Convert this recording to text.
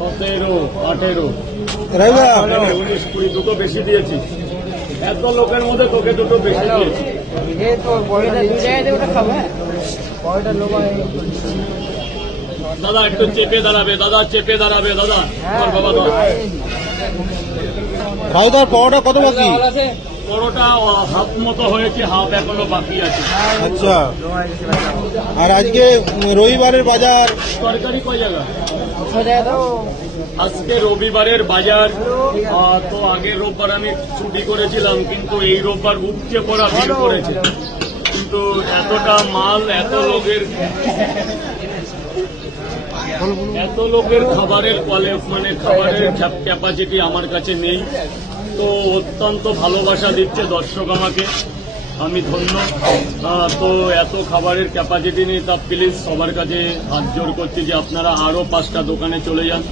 17, 18, রাইবা 19, 20 দুটো বেশি দিয়েছি। এত লোকের মধ্যে তোকে দুটো বেশি দিয়েছি। দাদা একটু চেপে দাঁড়াবে, দাদা চেপে দাঁড়াবে, দাদা আমার বাবা ধর। রাউদার পাওয়াটা কত বাকি? বড়টা হাফ মতো হয়েছে, হাফ এখনো বাকি আছে। আচ্ছা, আর আজকে রবিবারের বাজার তরকারি কয় জায়গা? আজকে রবিবারের বাজার তো আগের রোববার আমি ছুটি করেছিলাম, কিন্তু এই রোববার উপচে পড়া ভিড় করেছে। কিন্তু এতটা মাল, এত লোকের খাবারের মানে খাবারের ক্যাপাসিটি আমার কাছে নেই। তো অত্যন্ত ভালোবাসা দিচ্ছে দর্শক আমাকে, আমি ধন্য। তো এত খাবারের ক্যাপাসিটি নেই, তা প্লিজ সবার কাছে হাত জোড় করছি যে আপনারা আরো 5টা দোকানে চলে যান।